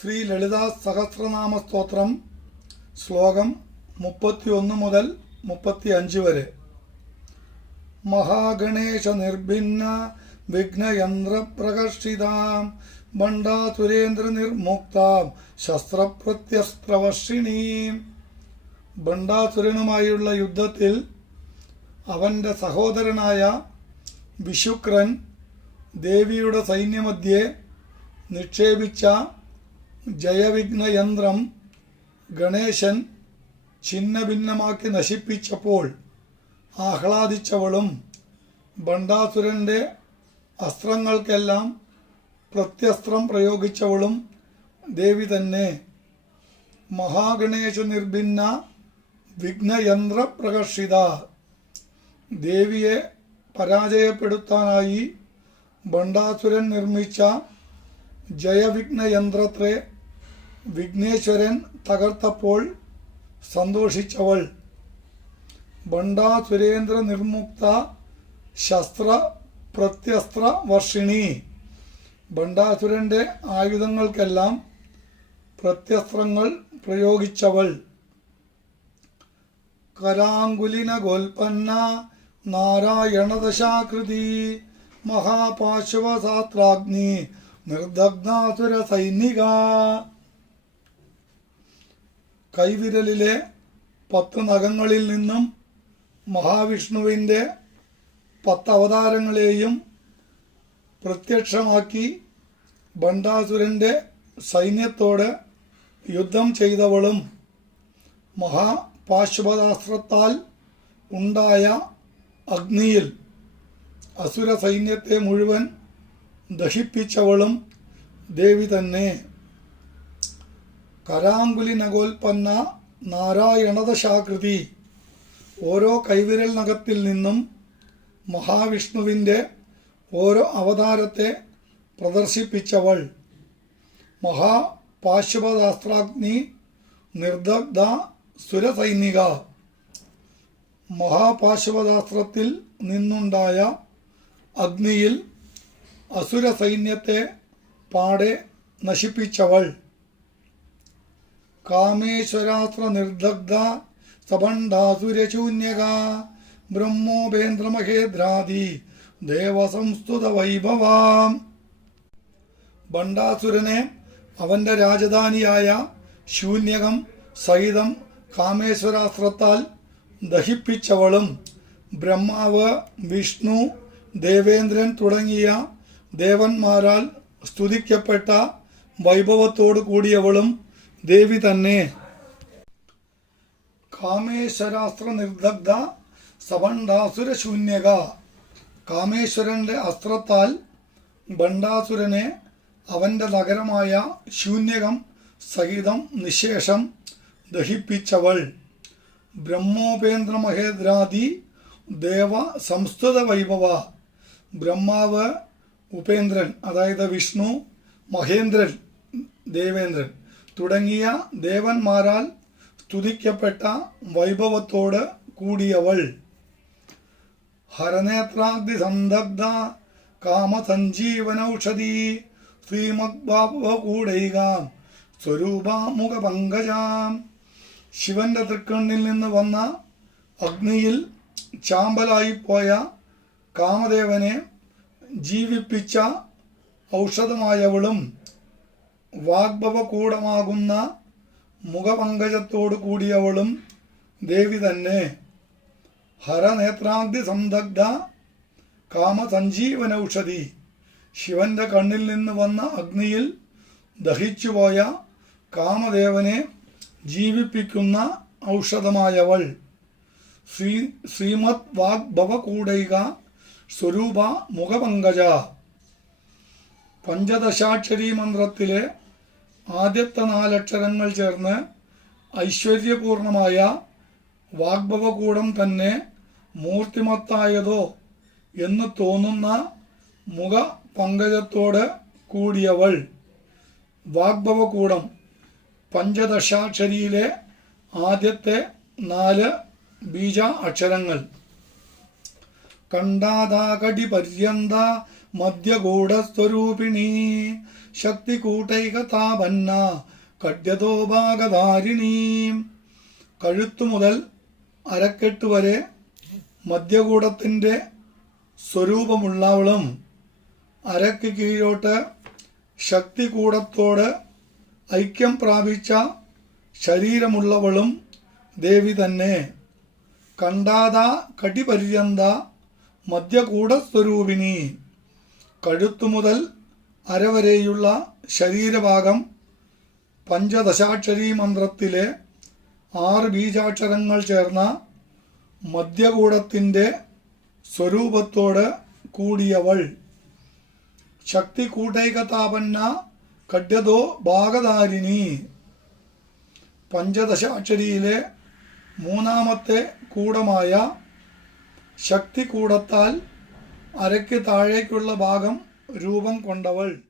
ശ്രീ ലളിതാ സഹസ്രനാമ സ്തോത്രം ശ്ലോകം മുപ്പത്തിയൊന്ന് മുതൽ മുപ്പത്തി അഞ്ച് വരെ. മഹാഗണേശ നിർഭിന്ന വിഘ്നയന്ത്രപ്രകർഷിതാം ബണ്ടാസുരേന്ദ്ര നിർമുക്താം ശസ്ത്രപ്രത്യസ്ത്രവർഷിണീം. ബണ്ടാസുരനുമായുള്ള യുദ്ധത്തിൽ അവന്റെ സഹോദരനായ വിശുക്രൻ ദേവിയുടെ സൈന്യമധ്യേ നിക്ഷേപിച്ച ജയവിഘ്നയന്ത്രം ഗണേശൻ ഛിന്നഭിന്നമാക്കി നശിപ്പിച്ചപ്പോൾ ആഹ്ലാദിച്ചവളും ഭണ്ഡാസുരന്റെ അസ്ത്രങ്ങൾക്കെല്ലാം പ്രത്യസ്ത്രം പ്രയോഗിച്ചവളും ദേവി തന്നെ. മഹാഗണേശ നിർഭിന്ന വിഘ്നയന്ത്ര പ്രകർഷിത ദേവിയെ പരാജയപ്പെടുത്താനായി ബണ്ടാസുരൻ നിർമ്മിച്ച ജയവിഘ്നയന്ത്രത്തെ വിഘ്നേശ്വരൻ തകർത്തപ്പോൾ സന്തോഷിച്ചവൾ. ബണ്ടാ സുരേന്ദ്ര നിർമുക്ത ശസ്ത്ര പ്രത്യസ്ത്ര വർഷിണി. ബണ്ടാസുരന്റെ ആയുധങ്ങൾക്കെല്ലാം പ്രത്യസ്ത്രങ്ങൾ പ്രയോഗിച്ചവൾ. കരാങ്കുലിന ഗോൽപ്പന്ന നാരായണദശാകൃതി മഹാപാശവസാത്രാഗ്നി നിർദഗ്നാസുര സൈനിക കൈവിരലിലെ പത്ത് നഖങ്ങളിൽ നിന്നും മഹാവിഷ്ണുവിന്റെ പത്ത് അവതാരങ്ങളെയും പ്രത്യക്ഷമാക്കി ഭണ്ഡാസുരന്റെ സൈന്യത്തോട് യുദ്ധം ചെയ്തവളും മഹാപാശുപതാസ്ത്രത്താൽ ഉണ്ടായ അഗ്നിയിൽ അസുര സൈന്യത്തെ മുഴുവൻ ദഹിപ്പിച്ചവളും ദേവി തന്നെ. കരാങ്കുലി നഗോൽപ്പന്ന നാരായണദശാകൃതി ഓരോ കൈവിരൽ നഖത്തിൽ നിന്നും മഹാവിഷ്ണുവിന്റെ ഓരോ അവതാരത്തെ പ്രദർശിപ്പിച്ചവൾ. മഹാപാശുപദാസ്ത്രാഗ്നി നിർദഗ്ധ സുരസൈനിക. മഹാപാശുപദാസ്ത്രത്തിൽ നിന്നുണ്ടായ അഗ്നിയിൽ അസുര സൈന്യത്തെ പാടെ നശിപ്പിച്ചവൾ. കാമേശ്വരാസ്ത്ര നിർദഗ്ധ സഭണ്ഡാസുരശൂന്യക ബ്രഹ്മോപേന്ദ്രമഹേദ്രാദി ദേവസംസ്തുത വൈഭവാം ബണ്ടാസുരനെ അവന്റെ രാജധാനിയായ ശൂന്യകം സഹിതം കാമേശ്വരാസ്ത്രത്താൽ ദഹിപ്പിച്ചവളും ബ്രഹ്മാവ് വിഷ്ണു ദേവേന്ദ്രൻ തുടങ്ങിയ ദേവന്മാരാൽ സ്തുതിക്കപ്പെട്ട വൈഭവത്തോടു കൂടിയവളും ദേവി തന്നെ. കാമേശ്വരാസ്ത്ര നിർദഗ്ധ സഭണ്ഡാസുര ശൂന്യക കാമേശ്വരന്റെ അസ്ത്രത്താൽ ബണ്ടാസുരനെ അവന്റെ നഗരമായ ശൂന്യകം സഹിതം നിശേഷം ദഹിപ്പിച്ചവൾ. ബ്രഹ്മോപേന്ദ്ര മഹേന്ദ്രാദി ദേവ സംസ്കൃത വൈഭവ ബ്രഹ്മാവ് ഉപേന്ദ്രൻ അതായത് വിഷ്ണു മഹേന്ദ്രൻ ദേവേന്ദ്രൻ. തുടങ്ങിയ ദേവന്മാരാൽ സ്തുതിക്കപ്പെട്ട വൈഭവത്തോട് കൂടിയവൾ. ഹരനേത്രാഗ്നി സന്ദഗ്ധ കാമസഞ്ജീവനൌഷധി ശ്രീമദ്ഭാവകൂടൈകാം സ്വരൂപാമുഖ പങ്കജാം. ശിവന്റെ തൃക്കണ്ണിൽ നിന്ന് വന്ന അഗ്നിയിൽ ചാമ്പലായിപ്പോയ കാമദേവനെ ജീവിപ്പിച്ച ഔഷധമായവളും വാഗ്ഭവകൂടമാകുന്ന മുഖപങ്കജത്തോടു കൂടിയവളും ദേവി തന്നെ. ഹരനേത്രാന്തി സന്ദഗ്ധ കാമസഞ്ജീവനൌഷധി. ശിവന്റെ കണ്ണിൽ നിന്ന് വന്ന അഗ്നിയിൽ ദഹിച്ചുപോയ കാമദേവനെ ജീവിപ്പിക്കുന്ന ഔഷധമായവൾ. ശ്രീ ശ്രീമദ് വാഗ്ഭവകൂടൈക സ്വരൂപ മുഖപങ്കജ. പഞ്ചദശാക്ഷരി മന്ത്രത്തിലെ ആദ്യത്തെ നാലക്ഷരങ്ങൾ ചേർന്ന് ഐശ്വര്യപൂർണമായ വാഗ്ഭവകൂടം തന്നെ മൂർത്തിമത്തായതോ എന്ന് തോന്നുന്ന മുഖ പങ്കജത്തോട് കൂടിയവൾ. വാഗ്ഭവകൂടം പഞ്ചദശാക്ഷരിയിലെ ആദ്യത്തെ നാല് ബീജ അക്ഷരങ്ങൾ കണ്ടാതാകടി പര്യന്ത മധ്യഗൂഢസ്വരൂപിണി ശക്തി കൂട്ടൈക താപന്ന കഡ്യതോ ഭാഗധാരിണീം. കഴുത്തു മുതൽ അരക്കെട്ട് വരെ മധ്യകൂടത്തിന്റെ സ്വരൂപമുള്ളവളും അരക്ക് കീഴോട്ട് ശക്തികൂടത്തോട് ഐക്യം പ്രാപിച്ച ശരീരമുള്ളവളും ദേവി തന്നെ. കണ്ടാത കടിപര്യന്ത മധ്യകൂടസ്വരൂപിണി. കഴുത്തു മുതൽ അരവരെയുള്ള ശരീരഭാഗം പഞ്ചദശാക്ഷരീ മന്ത്രത്തിലെ ആറ് ബീജാക്ഷരങ്ങൾ ചേർന്ന മധ്യകൂടത്തിന്റെ സ്വരൂപത്തോട് കൂടിയവൾ. ശക്തി കൂട്ടൈകതാപന്ന കഡ്യതോ ഭാഗധാരിണി. പഞ്ചദശാക്ഷരിയിലെ മൂന്നാമത്തെ കൂടമായ ശക്തി കൂടത്താൽ അരയ്ക്ക് താഴേക്കുള്ള ഭാഗം രൂപം കൊണ്ടവൾ.